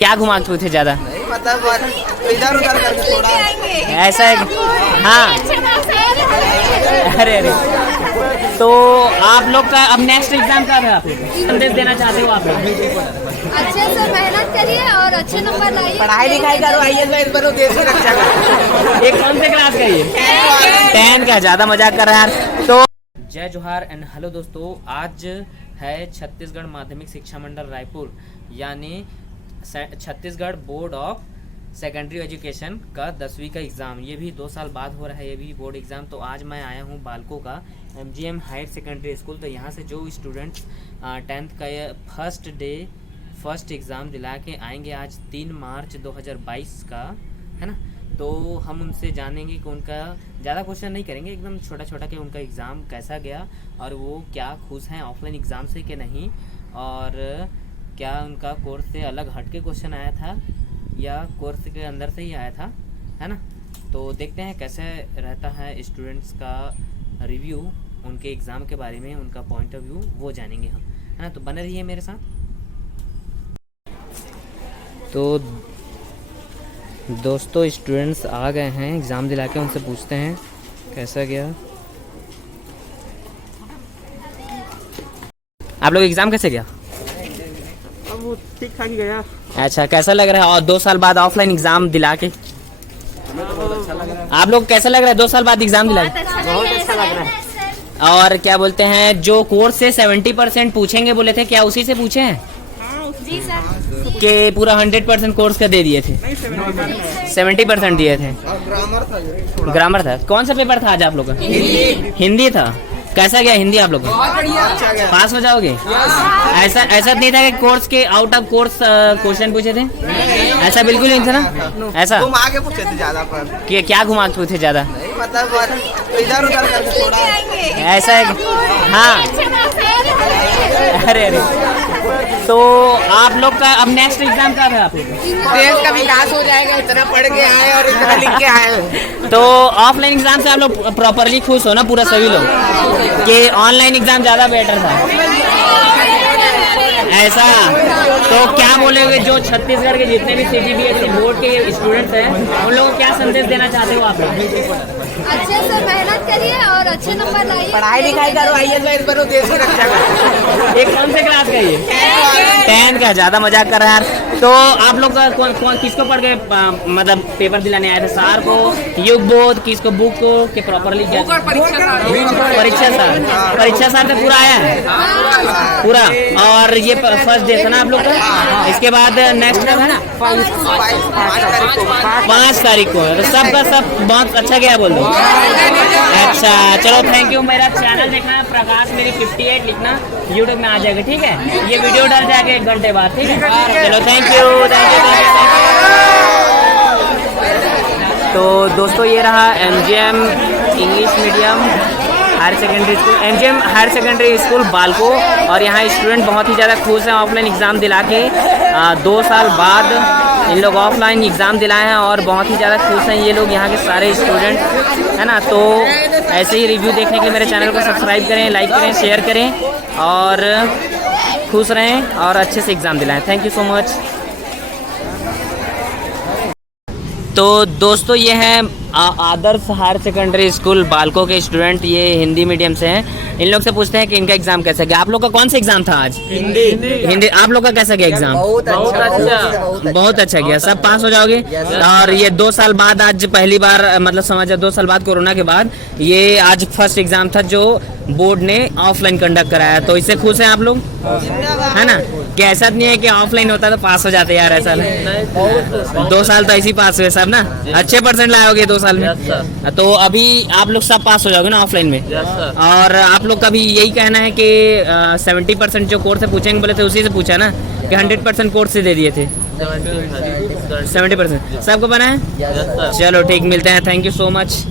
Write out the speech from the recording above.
क्या घुमाते थे ज्यादा? नहीं मतलब इधर उधर करके थोड़ा ऐसा है हाँ। अरे अरे तो आप लोग का अब नेक्स्ट एग्जाम कब है? आप संदेश देना चाहते हो आप लोग? अच्छे से मेहनत करिए और अच्छे नंबर लाइए। पढ़ाई लिखाई करो, IAS बनो, देश की रक्षा करो। एक कौन से क्लास का ये? 10 का। ज्यादा मजाक कर रहा है यार। तो जय जोहार एंड हेलो दोस्तों, आज है छत्तीसगढ़ माध्यमिक शिक्षा मंडल रायपुर यानी Chhattisgarh board of secondary education का 10वीं का एग्ज़ाम। ये भी 2 साल बाद हो रहा है, ये भी बोर्ड एग्ज़ाम। तो आज मैं आया हूँ बालको का MGM हायर सेकेंडरी स्कूल। तो यहाँ से जो स्टूडेंट्स 10th का फर्स्ट एग्ज़ाम दिला के आएंगे आज 3 मार्च 2022 का, है ना। तो हम उनसे जानेंगे कि उनका ज़्यादा क्वेश्चन नहीं करेंगे, एकदम छोटा छोटा कि उनका एग्ज़ाम कैसा गया और वो क्या खुश हैं ऑफलाइन एग्ज़ाम से कि नहीं, और क्या उनका कोर्स से अलग हट के क्वेश्चन आया था या कोर्स के अंदर से ही आया था, है ना। तो देखते हैं कैसे रहता है स्टूडेंट्स का रिव्यू उनके एग्ज़ाम के बारे में, उनका पॉइंट ऑफ व्यू वो जानेंगे हम, है ना। तो बने रहिए मेरे साथ। तो दोस्तों स्टूडेंट्स आ गए हैं एग्ज़ाम दिला के, उनसे पूछते हैं कैसा गया। आप लोग एग्ज़ाम कैसे गया? वो ठीक ठाक गया। अच्छा, कैसा लग रहा है और 2 साल बाद ऑफलाइन एग्ज़ाम दिला के? आप लोग कैसा लग रहा है 2 साल बाद एग्ज़ाम दिला के? बहुत अच्छा लग रहा है। और क्या बोलते हैं, जो कोर्स से 70% पूछेंगे बोले थे, क्या उसी से पूछे हैं जी सर। कि पूरा 100% कोर्स का दे दिए थे? 70% दिए थे। ग्रामर था। कौन सा पेपर था आज आप लोग का? हिंदी था। कैसा गया हिंदी आप लोग का? अच्छा गया। पास हो जाओगे? ऐसा नहीं था कि कोर्स के आउट ऑफ कोर्स क्वेश्चन पूछे थे? ऐसा बिल्कुल नहीं था ना। ऐसा तुम आगे पूछे थे ज्यादा पर कि क्या घुमाते थे ज्यादा? नहीं मतलब इधर उधर करके थोड़ा ऐसा है हाँ। अरे अरे तो आप लोग का अब नेक्स्ट एग्जाम कब है आप लोग? देश का विकास हो जाएगा, इतना पढ़ के आए और इतना लिख के आए। तो ऑफलाइन एग्जाम से आप लोग प्रॉपरली खुश हो ना पूरा सभी लोग, कि ऑनलाइन एग्जाम ज़्यादा बेटर था? ऐसा तो क्या बोलेंगे जो छत्तीसगढ़ के जितने भी CGPSC बोर्ड के स्टूडेंट्स हैं उन लोगों को क्या संदेश देना चाहते हो आप लोग? अच्छे से मेहनत करिए और अच्छे नंबर लाइए। पढ़ाई लिखाई करो, IAS बनो, देश की रक्षा करो। एक कौन से क्लास का ये? 10 का। ज्यादा मजाक कर रहा है यार। तो आप लोग का कौन किसको पढ़ के मतलब पेपर दिलाने आए थे? सार को, युग बोध, किसको बुक को कि प्रॉपरली? परीक्षा सार तो पूरा आया है पूरा। और ये फर्स्ट डे था ना आप लोग का? इसके बाद नेक्स्ट है ना 5 तारीख को। तो सबका सब बहुत अच्छा गया बोल दो। अच्छा चलो थैंक यू। मेरा चैनल देखना है प्रकाश मेरी 58 लिखना, यूट्यूब में आ जाएगा, ठीक है। ये वीडियो डल जाएगा 1 घंटे बाद, ठीक है। चलो थैंक यू। तो दोस्तों ये रहा MGM English medium higher secondary school, MGM higher secondary school Balco. और यहाँ स्टूडेंट बहुत ही ज़्यादा खुश हैं ऑफलाइन एग्ज़ाम दिला के। 2 साल बाद इन लोग ऑफलाइन एग्ज़ाम दिलाए हैं और बहुत ही ज़्यादा खुश हैं ये लोग, यहाँ के सारे स्टूडेंट, है ना। तो ऐसे ही रिव्यू देखने के लिए मेरे चैनल को सब्सक्राइब करें, लाइक करें, शेयर करें और खुश रहें और अच्छे से एग्ज़ाम दिलाएं। Thank you so much. तो दोस्तों ये हैं Adarsh higher secondary school Balco के स्टूडेंट, ये हिंदी मीडियम से हैं। इन लोग से पूछते हैं कि इनका एग्जाम कैसा गया। आप लोग का कौन सा एग्जाम था आज? हिंदी। आप लोग का कैसा गया एग्जाम? बहुत अच्छा गया। सब पास हो जाओगे। और ये 2 साल बाद आज पहली बार मतलब समझा 2 साल बाद कोरोना के बाद ये आज फर्स्ट एग्जाम था जो बोर्ड ने ऑफलाइन कंडक्ट कराया। तो इससे खुश हैं आप लोग, है ना। कि ऐसा नहीं है कि ऑफलाइन होता तो पास हो जाते यार, ऐसा नहीं। 2 साल तो ऐसे ही पास हुए सब ना, अच्छे परसेंट लाओगे 2 साल में। तो अभी आप लोग सब पास हो जाओगे ना ऑफलाइन में। और आप लोग का भी यही कहना है कि 70% जो कोर्स से पूछेंगे बोले थे उसी से पूछा ना, कि 100% कोर्स से दे दिए थे? 70% सबको बना है। चलो ठीक, मिलते हैं। Thank you so much.